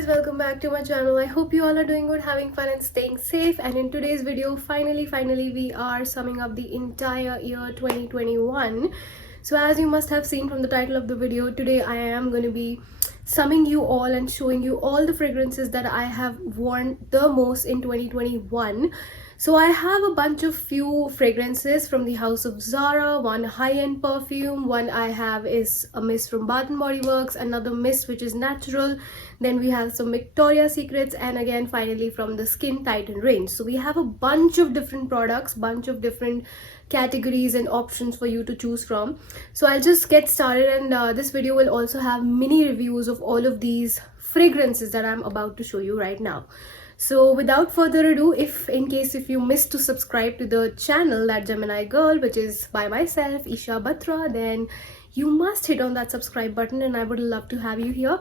guys, welcome back to my channel. I hope you all are doing good, having fun and staying safe. And in today's video, finally we are summing up the entire year 2021. So as you must have seen from the title of the video, today I am going to be summing you all and showing you all the fragrances that I have worn the most in 2021. So I have a bunch of few fragrances from the house of Zara, one high-end perfume, one I have is a mist from Bath & Body Works, another mist which is natural, then we have some Victoria's Secrets, and again finally from the Skinn Titan range. So we have a bunch of different products, bunch of different categories and options for you to choose from. So I'll just get started, and this video will also have mini reviews of all of these fragrances that I'm about to show you right now. So without further ado, if you missed to subscribe to the channel That Gemini Girl, which is by myself, Isha Batra, then you must hit on that subscribe button and I would love to have you here.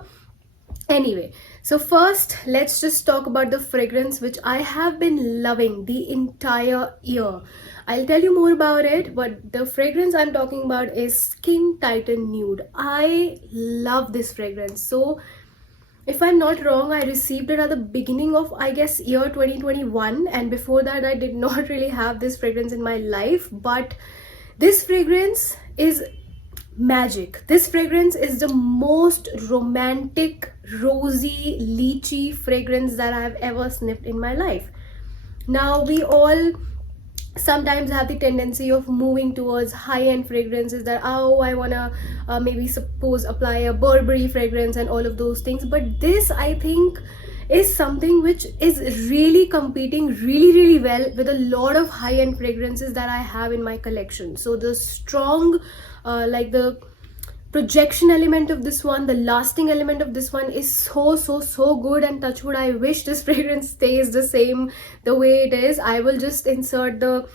Anyway, so first let's just talk about the fragrance which I have been loving the entire year. I'll tell you more about it, but the fragrance I'm talking about is Skinn Titan Nude. I love this fragrance. So if I'm not wrong, I received it at the beginning of, I guess, year 2021, and before that I did not really have this fragrance in my life, but this fragrance is magic. This fragrance is the most romantic, rosy, lychee fragrance that I have ever sniffed in my life. Now, we all sometimes have the tendency of moving towards high-end fragrances that, oh, I wanna maybe suppose apply a Burberry fragrance and all of those things, but this I think is something which is really competing really well with a lot of high-end fragrances that I have in my collection. So the strong like the projection element of this one, the lasting element of this one is so good, and touch wood, I wish this fragrance stays the same the way it is. I will just insert the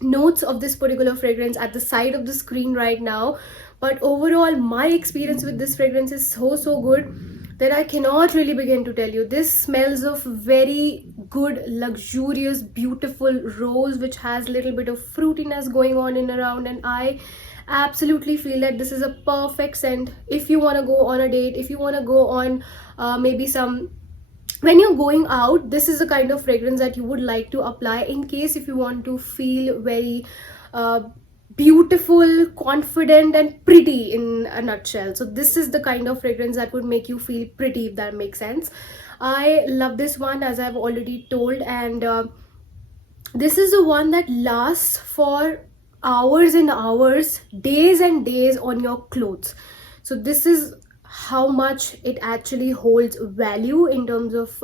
notes of this particular fragrance at the side of the screen right now, but overall my experience with this fragrance is so good that I cannot really begin to tell you. This smells of very good, luxurious, beautiful rose which has a little bit of fruitiness going on in around, and I absolutely feel that this is a perfect scent if you want to go on a date, if you want to go on maybe some, when you're going out, this is the kind of fragrance that you would like to apply in case if you want to feel very beautiful, confident and pretty in a nutshell. So this is the kind of fragrance that would make you feel pretty, if that makes sense. I love this one, as I've already told, and this is the one that lasts for hours and hours, days and days on your clothes. So this is how much it actually holds value in terms of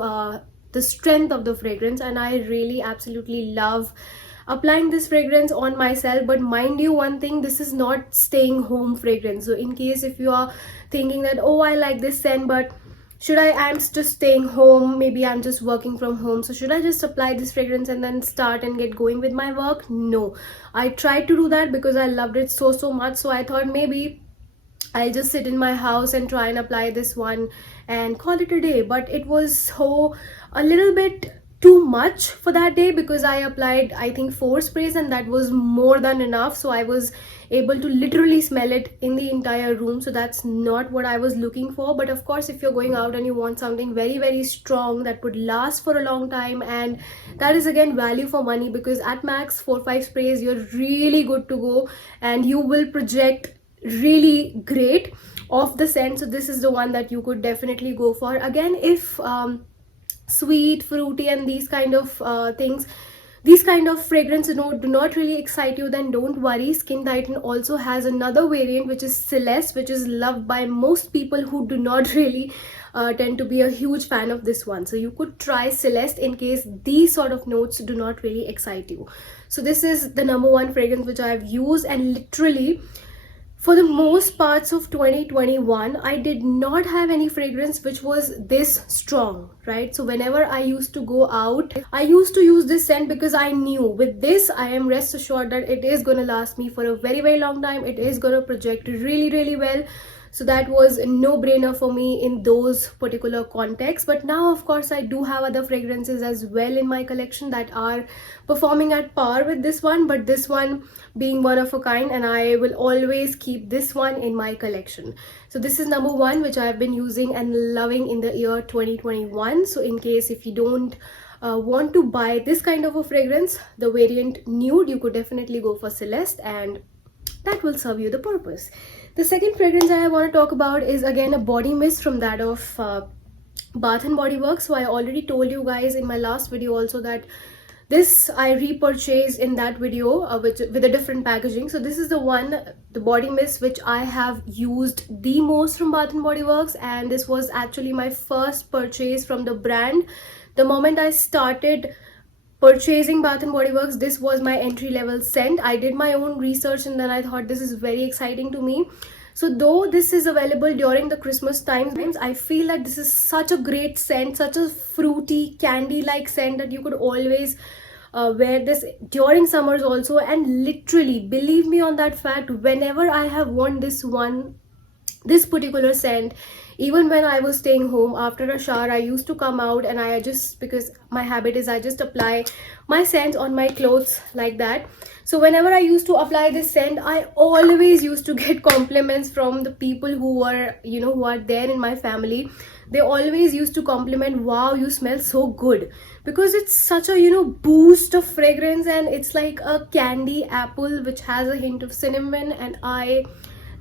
the strength of the fragrance, and I really absolutely love applying this fragrance on myself. But mind you one thing, this is not staying home fragrance. So in case if you are thinking that, oh, I like this scent, but I'm just staying home, maybe I'm just working from home, so should I just apply this fragrance and then start and get going with my work? No, I tried to do that because I loved it so much. So I thought maybe I'll just sit in my house and try and apply this one and call it a day, but it was a little bit too much for that day because I applied, I think, 4 sprays, and that was more than enough. So I was able to literally smell it in the entire room, so that's not what I was looking for. But of course, if you're going out and you want something very strong that would last for a long time, and that is again value for money, because at max 4-5 sprays you're really good to go and you will project really great off the scent. So this is the one that you could definitely go for. Again, if sweet, fruity and these kind of things, these kind of fragrances do not really excite you, then don't worry. Skinn Titan also has another variant which is Celeste, which is loved by most people who do not really tend to be a huge fan of this one. So you could try Celeste in case these sort of notes do not really excite you. So this is the number one fragrance which I have used, and literally for the most parts of 2021, I did not have any fragrance which was this strong, right? So whenever I used to go out, I used to use this scent because I knew with this, I am rest assured that it is going to last me for a very long time. It is going to project really well. so that was a no-brainer for me in those particular contexts. But now of course I do have other fragrances as well in my collection that are performing at par with this one, but this one being one of a kind, and I will always keep this one in my collection. So this is number one, which I have been using and loving in the year 2021. So in case if you don't want to buy this kind of a fragrance, the variant Nude, you could definitely go for Celeste, and that will serve you the purpose. The second fragrance I want to talk about is again a body mist from that of Bath and Body Works. So I already told you guys in my last video also that this I repurchased in that video with a different packaging. So this is the one, the body mist, which I have used the most from Bath and Body Works, and this was actually my first purchase from the brand. The moment I started purchasing Bath and Body Works, this was my entry level scent. I did my own research and then I thought this is very exciting to me. So though this is available during the Christmas times, I feel that this is such a great scent, such a fruity candy like scent that you could always wear this during summers also. And literally, believe me on that fact, whenever I have worn this particular scent, even when I was staying home after a shower, I used to come out and I just, because my habit is I just apply my scent on my clothes like that. So whenever I used to apply this scent, I always used to get compliments from the people who were, you know, who are there in my family. They always used to compliment, wow, you smell so good, because it's such a, you know, boost of fragrance, and it's like a candy apple which has a hint of cinnamon, and I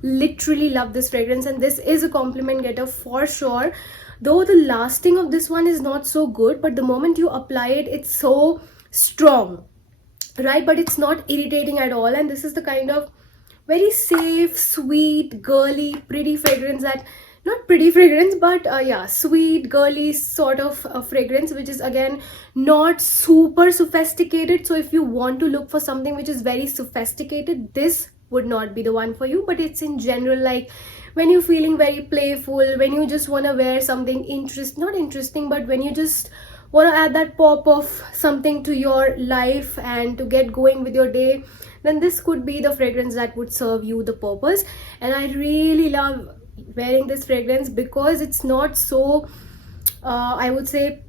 literally love this fragrance, and this is a compliment getter for sure. Though the lasting of this one is not so good, but the moment you apply it, it's so strong, right? But it's not irritating at all, and this is the kind of very safe, sweet, girly, pretty fragrance that, not pretty fragrance, but yeah, sweet, girly sort of fragrance, which is again not super sophisticated. So if you want to look for something which is very sophisticated, this would not be the one for you. But it's in general, like when you're feeling very playful, when you just want to wear something not interesting, but when you just want to add that pop of something to your life and to get going with your day, then this could be the fragrance that would serve you the purpose. And I really love wearing this fragrance because it's not so I would say,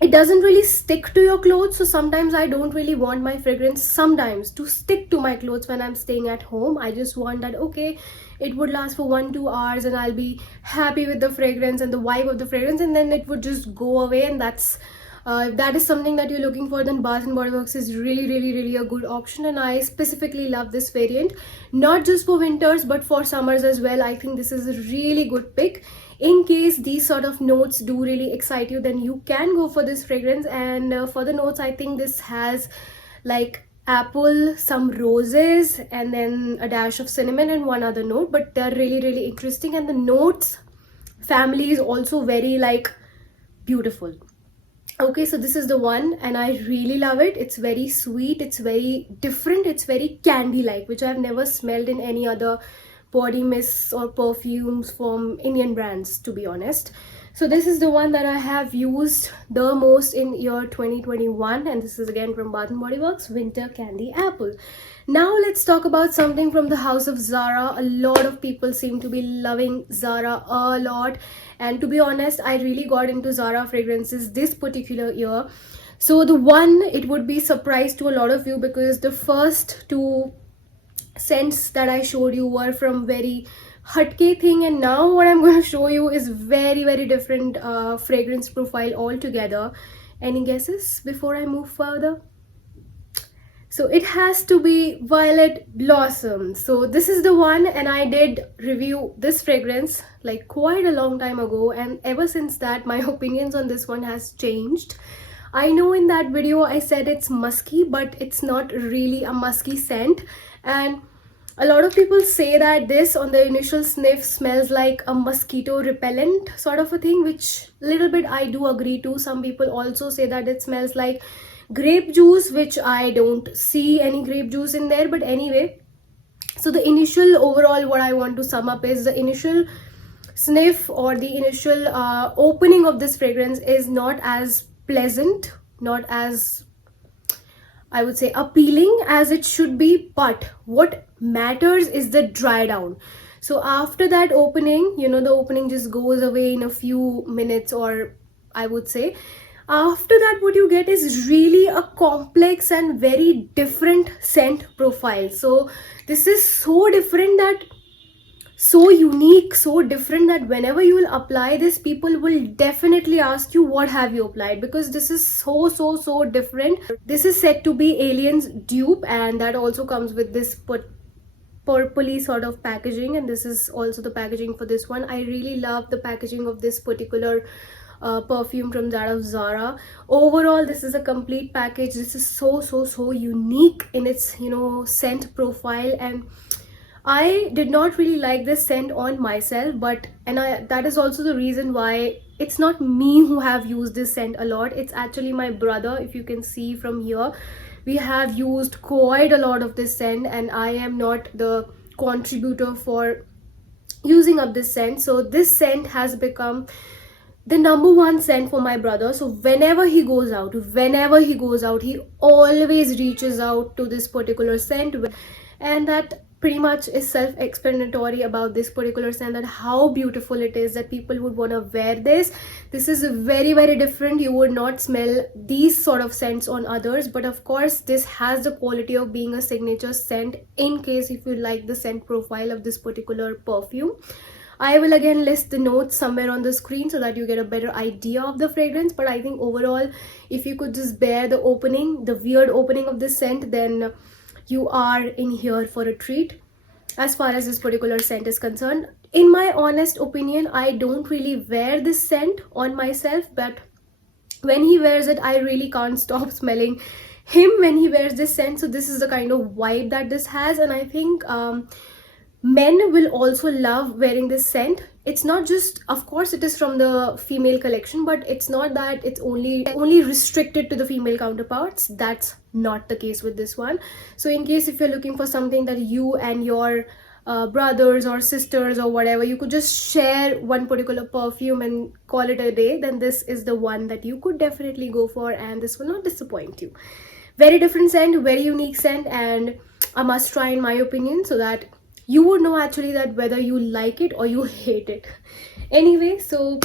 it doesn't really stick to your clothes. So sometimes I don't really want my fragrance sometimes to stick to my clothes when I'm staying at home. I just want that, okay, it would last for 1-2 hours and I'll be happy with the fragrance and the vibe of the fragrance, and then it would just go away. And that's if that is something that you're looking for, then Bath and Body Works is really a good option. And I specifically love this variant, not just for winters but for summers as well. I think this is a really good pick. In case these sort of notes do really excite you, then you can go for this fragrance. And for the notes, I think this has like apple, some roses, and then a dash of cinnamon and one other note, but they're really interesting. And the notes family is also very like beautiful. Okay, so this is the one and I really love it. It's very sweet, it's very different, it's very candy like, which I've never smelled in any other body mists or perfumes from Indian brands, to be honest. So this is the one that I have used the most in year 2021, and this is again from Bath and Body Works, Winter Candy Apple. Now let's talk about something from the house of Zara. A lot of people seem to be loving Zara a lot, and to be honest, I really got into Zara fragrances this particular year. So the one, it would be surprise to a lot of you because the first two scents that I showed you were from very hatke thing, and now what I'm going to show you is very different fragrance profile altogether. Any guesses before I move further? So it has to be Violet Blossom. So this is the one, and I did review this fragrance like quite a long time ago, and ever since that my opinions on this one has changed. I know in that video I said it's musky, but it's not really a musky scent, and a lot of people say that this on the initial sniff smells like a mosquito repellent sort of a thing, which little bit I do agree to. Some people also say that it smells like grape juice, which I don't see any grape juice in there, but anyway. So the initial overall, what I want to sum up is the initial sniff or the initial opening of this fragrance is not as pleasant, not as, I would say, appealing as it should be, but what matters is the dry down. So after that opening, you know, the opening just goes away in a few minutes, or I would say after that what you get is really a complex and very different scent profile. So this is so different, that so unique, so different, that whenever you will apply this, people will definitely ask you what have you applied, because this is so different. This is said to be Alien's dupe, and that also comes with this purpley sort of packaging, and this is also the packaging for this one. I really love the packaging of this particular perfume from Zara. Overall, this is a complete package. This is so unique in its, you know, scent profile, and I did not really like this scent on myself, but that is also the reason why it's not me who have used this scent a lot. It's actually my brother. If you can see from here, we have used quite a lot of this scent, and I am not the contributor for using up this scent. So this scent has become the number one scent for my brother. So whenever he goes out, he always reaches out to this particular scent, and that pretty much is self-explanatory about this particular scent, that how beautiful it is, that people would want to wear this. This is very different. You would not smell these sort of scents on others, but of course this has the quality of being a signature scent in case if you like the scent profile of this particular perfume. I will again list the notes somewhere on the screen so that you get a better idea of the fragrance, but I think overall, if you could just bear the opening, the weird opening of this scent, then you are in here for a treat as far as this particular scent is concerned. In my honest opinion, I don't really wear this scent on myself, but when he wears it, I really can't stop smelling him when he wears this scent. So this is the kind of vibe that this has, and I think men will also love wearing this scent. It's not just, of course it is from the female collection, but it's not that it's only restricted to the female counterparts. That's not the case with this one. So in case if you're looking for something that you and your brothers or sisters or whatever, you could just share one particular perfume and call it a day, then this is the one that you could definitely go for, and this will not disappoint you. Very different scent, very unique scent, and a must try in my opinion, so that you would know actually that whether you like it or you hate it. Anyway, so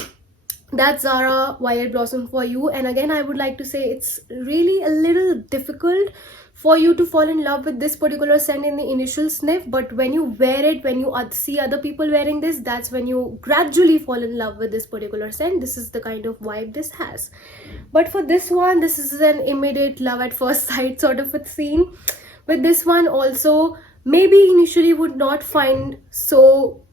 that's Zara Violet Blossom for you. And again, I would like to say it's really a little difficult for you to fall in love with this particular scent in the initial sniff, but when you wear it, when you see other people wearing this, that's when you gradually fall in love with this particular scent. This is the kind of vibe this has. But for this one, this is an immediate love at first sight sort of a scene. With this one also, maybe initially would not find so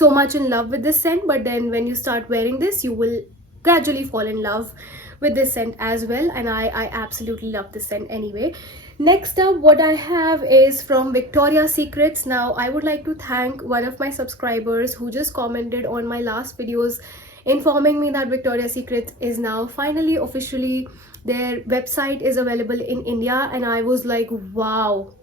much in love with this scent, but then when you start wearing this, you will gradually fall in love with this scent as well, and I absolutely love this scent anyway. Next up, what I have is from Victoria's Secrets. Now I would like to thank one of my subscribers who just commented on my last videos informing me that Victoria's Secret is now finally officially, their website is available in India, and I was like, wow.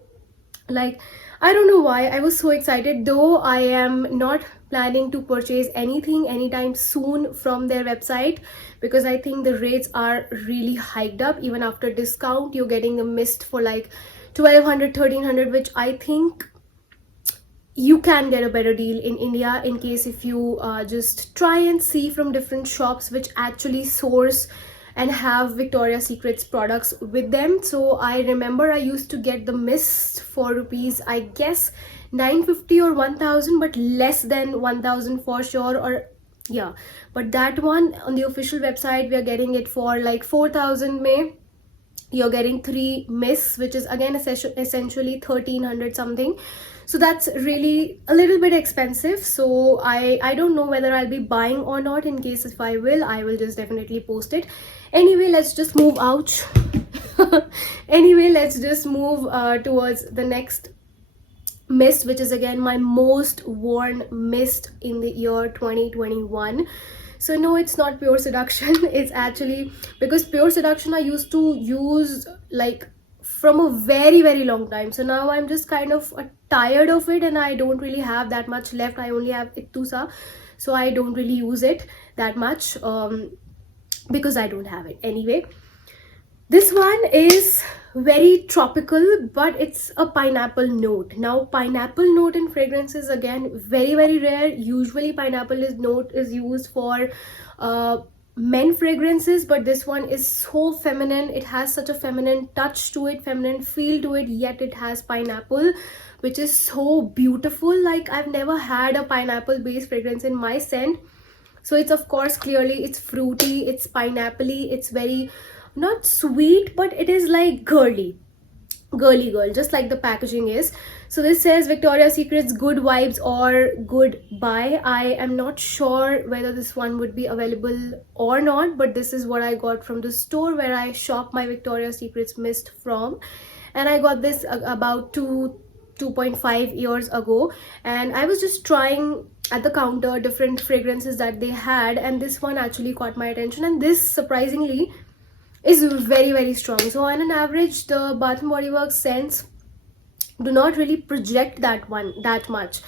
Like, I don't know why I was so excited, though I am not planning to purchase anything anytime soon from their website, because I think the rates are really hiked up. Even after discount, you're getting a mist for like 1200, 1300, which I think you can get a better deal in India in case if you just try and see from different shops which actually source and have Victoria's Secret's products with them. So I remember I used to get the mist for rupees, I guess 950 or 1000, but less than 1000 for sure, or yeah. But that one on the official website, we are getting it for like 4000 May. You're getting 3 mists, which is again essentially 1300 something. So that's really a little bit expensive. So I don't know whether I'll be buying or not. In case if I will just definitely post it. Anyway, let's just move out. Anyway, let's just move towards the next mist, which is again my most worn mist in the year 2021. So no, it's not Pure Seduction. It's actually, because Pure Seduction I used to use like from a very long time. So now I'm just kind of tired of it, and I don't really have that much left. I only have Ittusa, so I don't really use it that much because I don't have it. Anyway, this one is very tropical, but it's a pineapple note. Now pineapple note in fragrances, again, very rare. Usually pineapple is note is used for uh, men fragrances, but this one is so feminine. It has such a feminine touch to it, feminine feel to it, yet it has pineapple, which is so beautiful. Like, I've never had a pineapple based fragrance in my scent. So it's, of course, clearly it's fruity, it's pineapple-y, it's very not sweet, but it is like girly girl, just like the packaging is. So this says Victoria's Secret's Good Vibes or Goodbye. I am not sure whether this one would be available or not, but this is what I got from the store where I shop my Victoria's Secret's mist from, and I got this about 2.5 years ago, and I was just trying at the counter different fragrances that they had, and this one actually caught my attention, and this surprisingly is very strong. So on an average, the Bath and Body Works scents do not really project that much,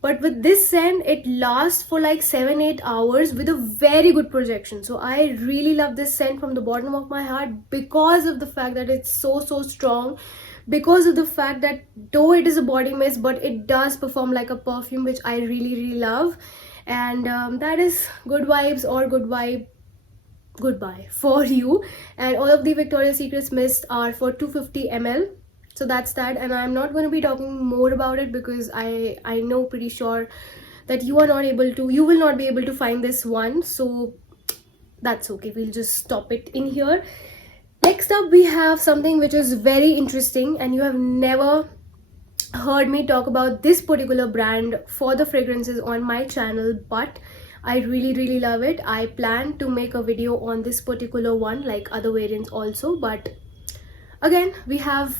but with this scent it lasts for like 7-8 hours with a very good projection. So I really love this scent from the bottom of my heart, because of the fact that it's so strong, because of the fact that though it is a body mist, but it does perform like a perfume, which I really love. And that is Good Vibes or Goodbye for you. And all of the Victoria's Secret's mists are for 250 ml. So that's that, and I'm not going to be talking more about it because I know pretty sure that you will not be able to find this one. So that's okay, we'll just stop it in here. Next up, we have something which is very interesting, and you have never heard me talk about this particular brand for the fragrances on my channel, but I really love it. I plan to make a video on this particular one, like other variants also, but again, we have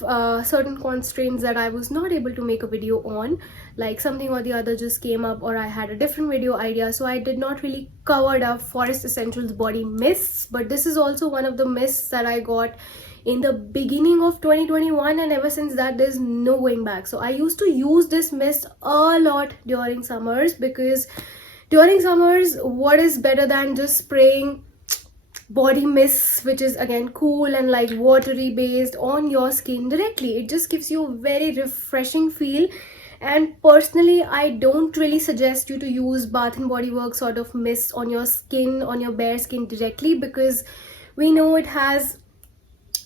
certain constraints that I was not able to make a video on, like something or the other just came up, or I had a different video idea, so I did not really cover up Forest Essentials body mists. But this is also one of the mists that I got in the beginning of 2021, and ever since that there's no going back. So I used to use this mist a lot during summers, because during summers, what is better than just spraying body mists, which is again cool and like watery based, on your skin directly? It just gives you a very refreshing feel. And personally, I don't really suggest you to use Bath and Body Works sort of mist on your skin, on your bare skin directly, because we know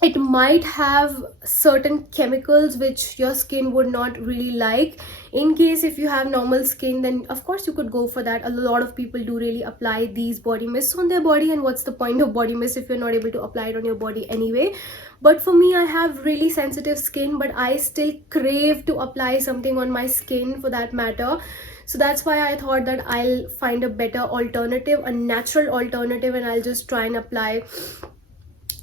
it might have certain chemicals which your skin would not really like. In case if you have normal skin, then of course you could go for that. A lot of people do really apply these body mists on their body, and what's the point of body mist if you're not able to apply it on your body anyway? But for me, I have really sensitive skin, but I still crave to apply something on my skin for that matter. So that's why I thought that I'll find a better alternative, a natural alternative, and I'll just try and apply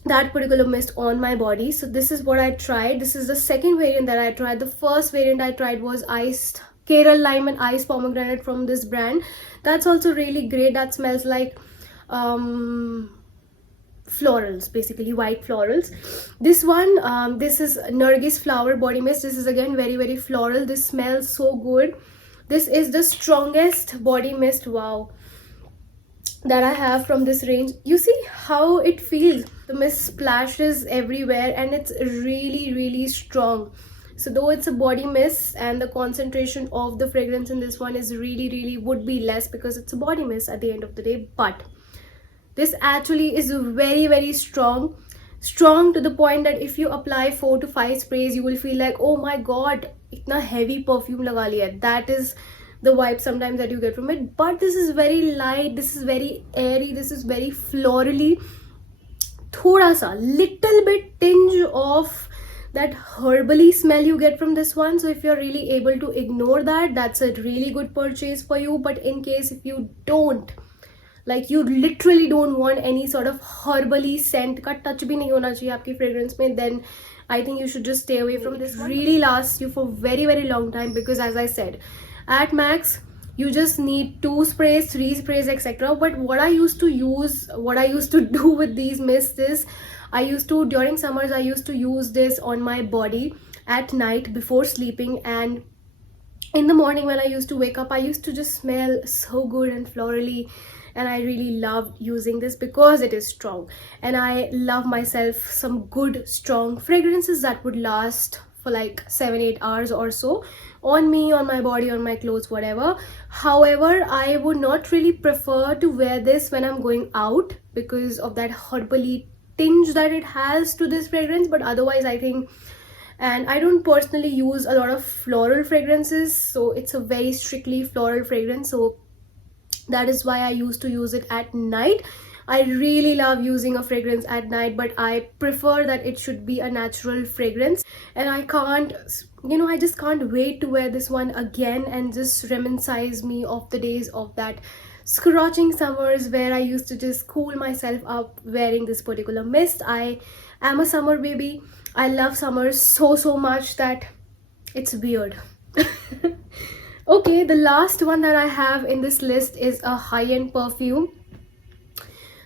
that particular mist on my body. So this is what I tried. This is the second variant that I tried. The first variant I tried was iced Kerala lime and iced pomegranate from this brand. That's also really great. That smells like florals, basically white florals. This one, this is Nargis flower body mist. This is again very floral. This smells so good. This is the strongest body mist, wow, that I have from this range. You see how it feels, the mist splashes everywhere, and it's really strong. So though it's a body mist, and the concentration of the fragrance in this one is really would be less because it's a body mist at the end of the day, but this actually is very strong to the point that if you apply 4 to 5 sprays, you will feel like, oh my god, itna heavy perfume laga liya. That is the vibe sometimes that you get from it. But this is very light, this is very airy, this is very florally, thoda sa little bit tinge of that herbally smell you get from this one. So if you're really able to ignore that, that's a really good purchase for you. But in case if you don't, like, you literally don't want any sort of herbally scent ka touch bhi nahi hona chahiye aapki fragrance mein, then I think you should just stay away from this. Really lasts you for very long time, because as I said, at max you just need 2 sprays, 3 sprays, etc. But what I used to do with these mists is, during summers I used to use this on my body at night before sleeping, and in the morning when I used to wake up, I used to just smell so good and florally, and I really loved using this because it is strong. And I love myself some good strong fragrances that would last for like 7-8 hours or so on me, on my body, on my clothes, whatever. However, I would not really prefer to wear this when I'm going out because of that herbally tinge that it has to this fragrance. But otherwise, I think, and I don't personally use a lot of floral fragrances, so it's a very strictly floral fragrance, so that is why I used to use it at night. I really love using a fragrance at night, but I prefer that it should be a natural fragrance. And I can't, I just can't wait to wear this one again and just reminisce me of the days of that scorching summers where I used to just cool myself up wearing this particular mist. I am a summer baby. I love summers so much that it's weird. Okay, the last one that I have in this list is a high-end perfume.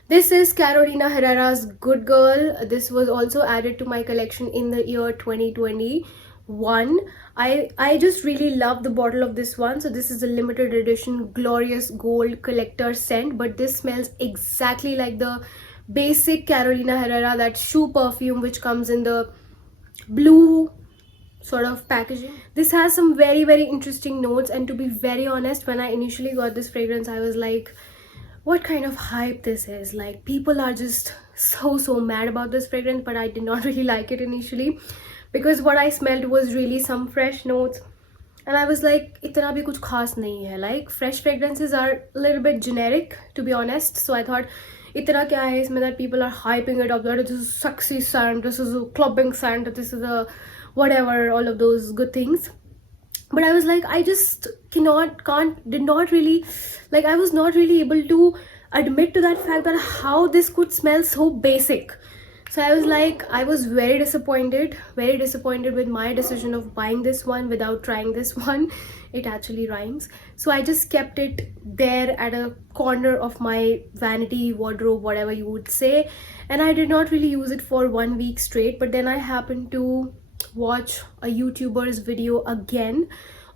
This is Carolina Herrera's Good Girl. This was also added to my collection in the year 2021. I just really love the bottle of this one. So this is a limited edition glorious gold collector scent, but this smells exactly like the basic Carolina Herrera, that shoe perfume which comes in the blue sort of packaging. This has some very interesting notes, and to be very honest, when I initially got this fragrance, I was like, what kind of hype this is. Like, people are just so mad about this fragrance, but I did not really like it initially because what I smelled was really some fresh notes, and I was like, itna bhi kuch khas nahi hai. Like, fresh fragrances are a little bit generic, to be honest. So I thought, itna kya hai isme that people are hyping it up, that this is sexy scent, this is a clubbing scent, this is a whatever, all of those good things. But I was like, I just did not really, like, I was not really able to admit to that fact that how this could smell so basic. So I was like, I was very disappointed with my decision of buying this one without trying this one. It actually rhymes. So I just kept it there at a corner of my vanity wardrobe, whatever you would say, and I did not really use it for 1 week straight. But then I happened to watch a YouTuber's video again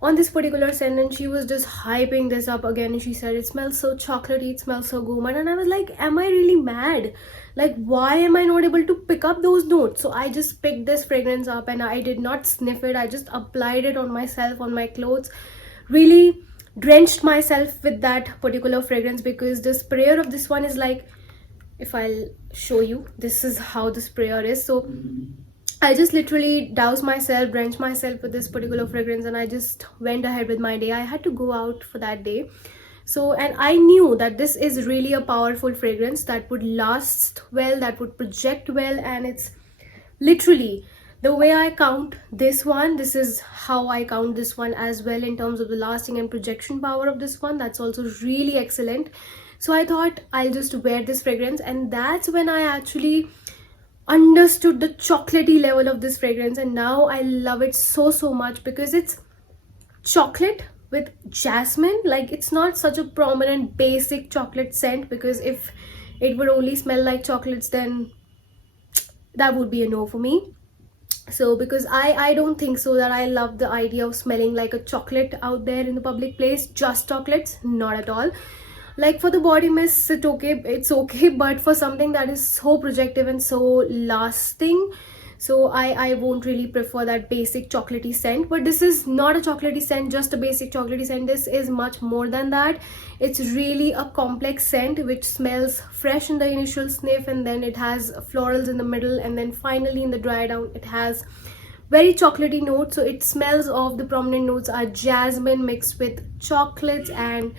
on this particular scent, and she was just hyping this up again, and she said it smells so chocolatey, it smells so gourmand, and I was like, am I really mad? Like, why am I not able to pick up those notes? So I just picked this fragrance up and I did not sniff it. I just applied it on myself, on my clothes, really drenched myself with that particular fragrance, because the sprayer of this one is like, if I'll show you, this is how the sprayer is. So I just literally doused myself, drenched myself with this particular fragrance, and I just went ahead with my day. I had to go out for that day. So, and I knew that this is really a powerful fragrance that would last well, that would project well, and it's literally the way I count this one, this is how I count this one as well in terms of the lasting and projection power of this one. That's also really excellent. So I thought I'll just wear this fragrance, and that's when I actually understood the chocolatey level of this fragrance, and now I love it so much because it's chocolate with jasmine. Like, it's not such a prominent basic chocolate scent, because if it would only smell like chocolates, then that would be a no for me. So because I don't think so that I love the idea of smelling like a chocolate out there in the public place, just chocolates, not at all. Like, for the body mist, it's okay, but for something that is so projective and so lasting, so I won't really prefer that basic chocolatey scent. But this is not a chocolatey scent, just a basic chocolatey scent. This is much more than that. It's really a complex scent which smells fresh in the initial sniff, and then it has florals in the middle, and then finally in the dry down it has very chocolatey notes. So it smells of, the prominent notes are jasmine mixed with chocolates, and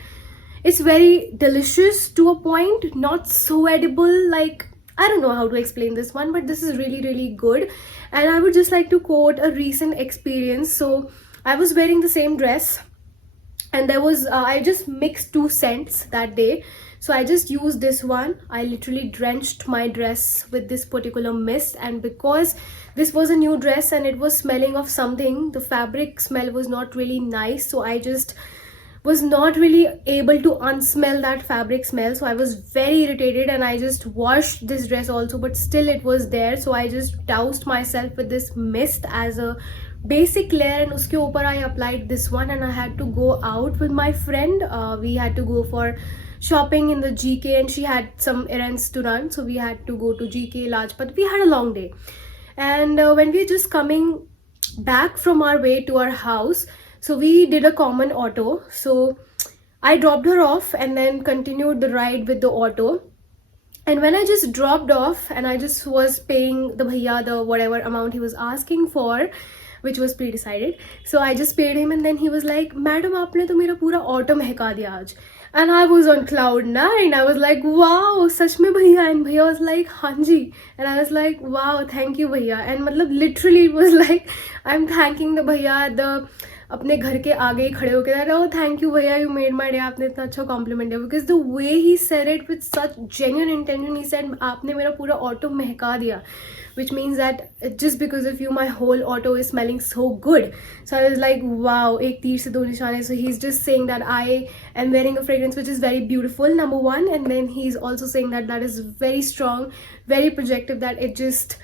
it's very delicious to a point, not so edible. Like, I don't know how to explain this one, but this is really good. And I would just like to quote a recent experience. So I was wearing the same dress, and there was I just mixed two scents that day. So I just used this one. I literally drenched my dress with this particular mist, and because this was a new dress and it was smelling of something, the fabric smell was not really nice. So I just was not really able to unsmell that fabric smell. So I was very irritated, and I just washed this dress also, but still it was there. So I just doused myself with this mist as a basic layer and uske upar I applied this one, and I had to go out with my friend. We had to go for shopping in the GK, and she had some errands to run, so we had to go to GK Lajpat. We had a long day, and when we were just coming back from our way to our house, so we did a common auto. So I dropped her off and then continued the ride with the auto. And when I just dropped off and I just was paying the bhaiya the whatever amount he was asking for, which was pre-decided, so I just paid him, and then he was like, "Madam, aapne to mera pura auto mehka diya aaj." And I was on cloud 9. I was like, wow, sach mein bhaiya? And bhaiya was like, hanji. And I was like, wow, thank you bhaiya. And matlab literally it was like I'm thanking the bhaiya at the अपने घर के आगे ही खड़े होकर, oh thank you भैया, you made my day, आपने इतना अच्छा compliment दिया. Because the way he said it with such genuine intention, he said आपने मेरा पूरा ऑटो महका दिया, which means that just because of you my whole auto is smelling so good. So I was like, wow, एक तीर से दो निशाने. So he's just saying that I am wearing a fragrance which is very beautiful, number one, and then he's also saying that that is very strong, very projective, that it just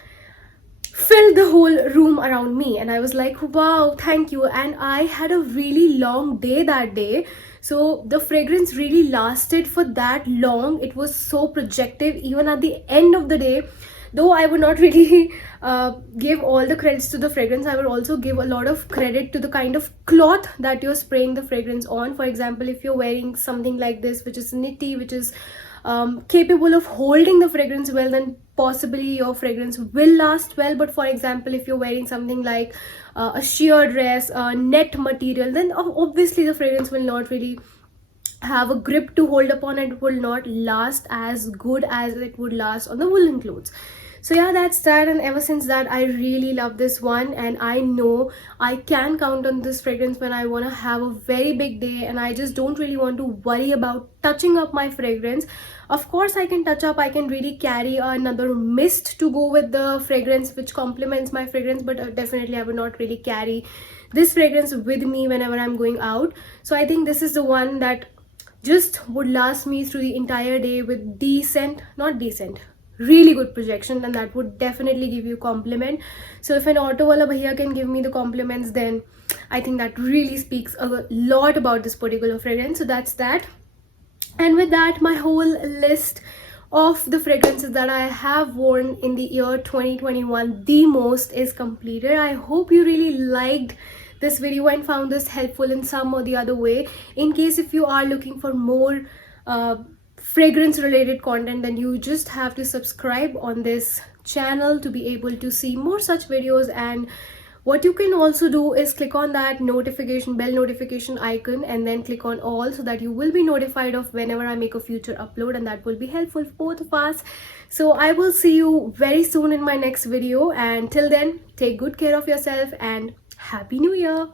filled the whole room around me. And I was like, wow, thank you. And I had a really long day that day, so the fragrance really lasted for that long. It was so projective even at the end of the day. Though I would not really give all the credits to the fragrance, I would also give a lot of credit to the kind of cloth that you're spraying the fragrance on. For example, if you're wearing something like this, which is knitty, which is capable of holding the fragrance well, then possibly your fragrance will last well. But for example, if you're wearing something like a sheer dress, net material, then obviously the fragrance will not really have a grip to hold upon, and it will not last as good as it would last on the woolen clothes. So yeah, that's that. And ever since that, I really love this one, and I know I can count on this fragrance when I want to have a very big day and I just don't really want to worry about touching up my fragrance. Of course I can touch up, I can really carry another mist to go with the fragrance which complements my fragrance, but definitely I would not really carry this fragrance with me whenever I'm going out. So I think this is the one that just would last me through the entire day with really good projection, and that would definitely give you compliment. So if an auto wala bhaiya can give me the compliments, then I think that really speaks a lot about this particular fragrance. So that's that. And with that, my whole list of the fragrances that I have worn in the year 2021 the most is completed. I hope you really liked this video and found this helpful in some or the other way. In case if you are looking for more fragrance related content, then you just have to subscribe on this channel to be able to see more such videos. And what you can also do is click on that bell notification icon and then click on all, so that you will be notified of whenever I make a future upload, and that will be helpful for both of us. So I will see you very soon in my next video, and till then, take good care of yourself and Happy New Year.